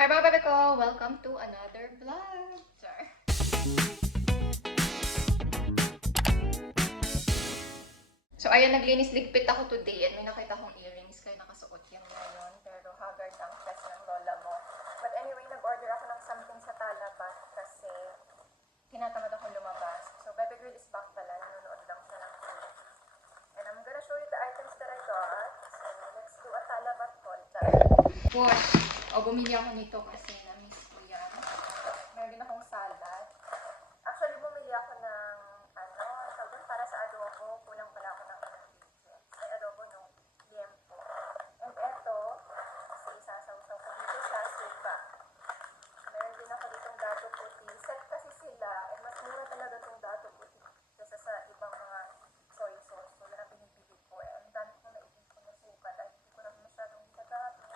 Hi mga bebe ko! Welcome to another vlog! Char. So ayan, naglinis ligpit ako today and may nakita akong earrings kaya nakasuot yan ngayon. Pero haggard ang test ng lola mo. But anyway, nag-order ako ng something sa Talabat kasi tinatamad ako lumabas. So Bebe Girl is back pala. Nanonood lang siya ng TV. And I'm gonna show you the items that I got. So let's do a Talabat haul. Push! O, bumili ako nito kasi na-miss ko yan. Meron din akong salad. Actually, bumili ako ng, para sa adobo. Kulang pala ako ng ingredients. Ay, adobo no, liempo. And eto, kasi isasaw-saw ko dito sa suka. Meron din ako ditong dato puti. Set kasi sila, and mas mura talaga itong dato puti kaysa sa ibang mga soy sauce. So, yan ang pinipili ko. And ang dami kong naipon na suka dahil hindi ko na masyadong ginagamit.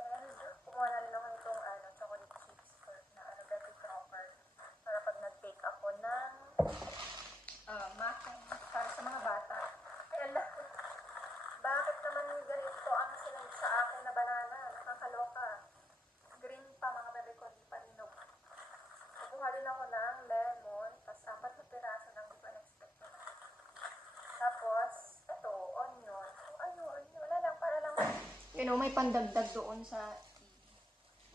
And kumuha na rin ako nitong chocolate chips for na Betty Crocker para pag nag-bake ako ng muffin para sa mga bata. Ay, ala, bakit naman ganito ang sinend sa akin na banana? Nakakaloka. Green pa mga bebe ko, hindi pa inog. Kumuha din ako ng lemon, tas 4 na piraso lang, di ko na-expect na. Tapos, ito, onion. Wala lang, para lang, may pandagdag doon sa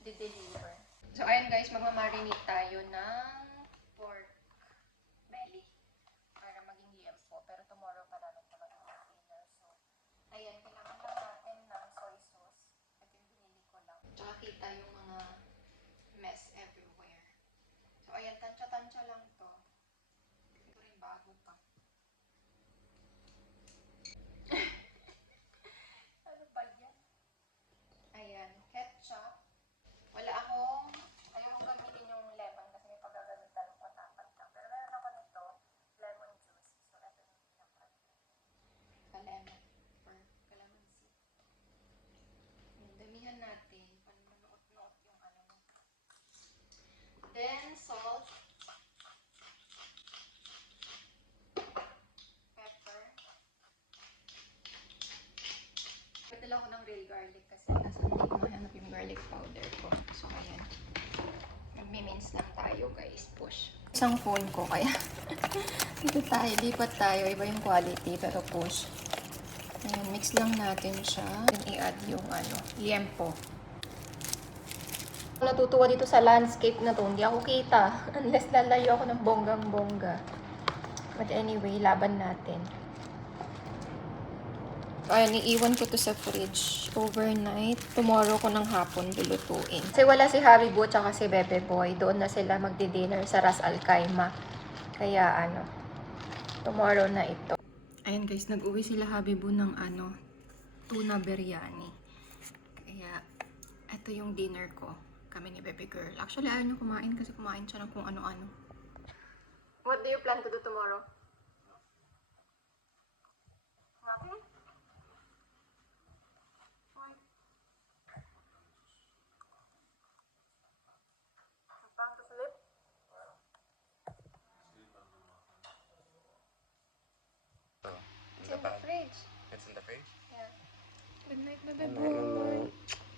i-deliver. So, ayan guys, magmamarinate tayo ng pork belly para maging liempo. Pero tomorrow pa namin ito maging dinner. So, ayan, kailangan lang natin ng soy sauce. Ito yung binili ko lang. Tsaka kita yung mga mess everywhere. So, ayan, tansya-tansya lang to. Hindi ko rin bago pa. Ano ba yan? Ayan, ketchup. Ayaw kong gamitin yung lemon kasi may paggagamitan ko tapat lang. Pero meron ako nito, lemon juice. So, ito yung pinaka ka-lemon or calamansi. Damihan natin. Manuot-nuot yung ano mo. Then, salt. Pepper. Pagdala ko ng real garlic kasi nasa hindi ko mahanap yung garlic powder ko. So, ayan. Magmi-mince lang tayo guys. Push. Isang phone ko kaya dito tayo, lipat tayo. Iba yung quality pero push. Ayan, mix lang natin siya. Then i-add yung liempo. Natutuwa dito sa landscape na to. Hindi ako kita. Unless lalayo ako ng bonggang-bongga. But anyway, laban natin. Ayan, iiwan ko to sa fridge overnight. Tomorrow ko ng hapon lulutuin. Kasi wala si Haribo tsaka si Bebe Boy. Doon na sila magdi-dinner sa Ras Al Khaimah. Kaya tomorrow na ito. Ayan guys, nag-uwi sila Habibu ng tuna biryani. Kaya, ito yung dinner ko. Kami ni Bebe Girl. Actually, ayaw niyo kumain kasi kumain siya ng kung ano-ano. What do you plan to do tomorrow? Nothing? Back to sleep? It's in the fridge. It's in the fridge? Yeah. Good night, Bebe Boy.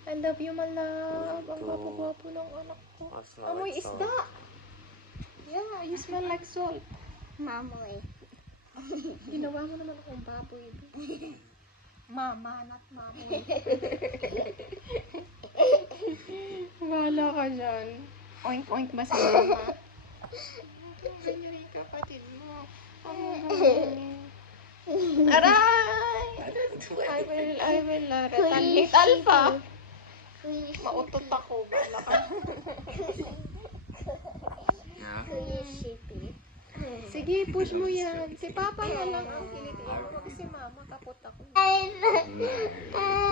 I love you, my love. Ang gwapo-gwapo ng anak ko. Amoy isda. Yeah, you smell like salt. Mamoy. Ginawa mo naman akong baboy. Mama, not mamoy. Wala ka dyan. Oink-oink ba sa mama? Ganyan yung kapatid mo. Aray! I will retaliate alpha. Mautot ako. Bala ka. Kuya Shippy. Sige, push mo yan. Si Papa na lang ang kilitiin mo. Kasi Mama, kapot ako.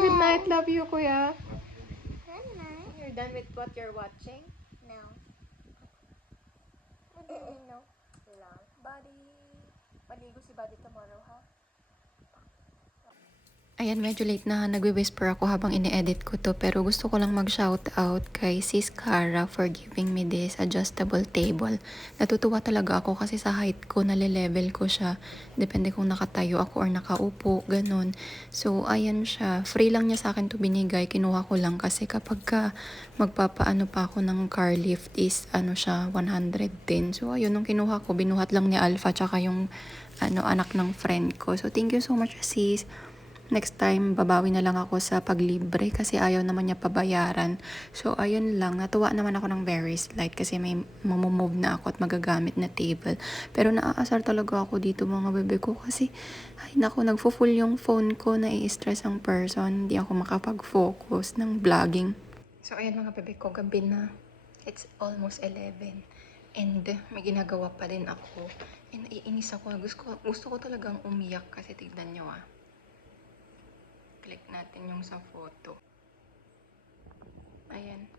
Good night, love you, Kuya. Good night. You're done with what you're watching? No. What do you mean, no? Buddy. Maligo si Buddy tomorrow, ha? Ayan, medyo late na nagwi-whisper ako habang ini-edit ko to, pero gusto ko lang mag-shoutout kay Sis Cara for giving me this adjustable table. Natutuwa talaga ako kasi sa height ko, nale-level ko siya. Depende kung nakatayo ako or nakaupo, ganun. So, ayan siya. Free lang niya sa akin to binigay. Kinuha ko lang kasi kapag ka magpapaano pa ako ng car lift is ano siya, 100 din. So, ayun, nung kinuha ko, binuhat lang ni Alpha tsaka yung anak ng friend ko. So, thank you so much, sis. Next time, babawi na lang ako sa paglibre kasi ayaw naman niya pabayaran. So, ayun lang. Natuwa naman ako ng very slight kasi may mamumove na ako at magagamit na table. Pero naaasar talaga ako dito mga bebe ko kasi, ay naku, nagfo-full yung phone ko, nai-stress ang person. Hindi ako makapag-focus ng vlogging. So, ayan mga bebe ko, gabi na. It's almost 11. And may ginagawa pa din ako. And naiinis ako. Gusto ko talagang umiyak kasi tignan nyo ah. Click natin yung sa photo. Ayan.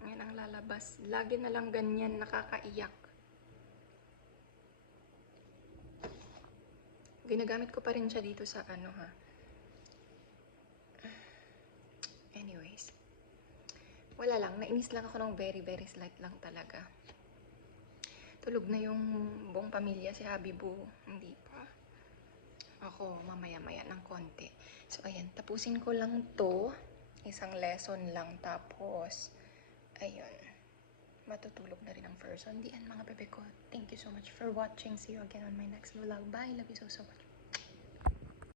Ayan ang lalabas. Lagi na lang ganyan, nakakaiyak. Ginagamit ko pa rin siya dito sa ano ha. Anyways. Wala lang, nainis lang ako ng very slight lang talaga. Tulog na yung buong pamilya, si Habibu. Hindi pa. Ako, mamaya-maya ng konti. So, ayan. Tapusin ko lang to. Isang lesson lang. Tapos, ayun. Matutulog na rin ang first. So, hindi mga bebe ko. Thank you so much for watching. See you again on my next vlog. Bye. Love you so much.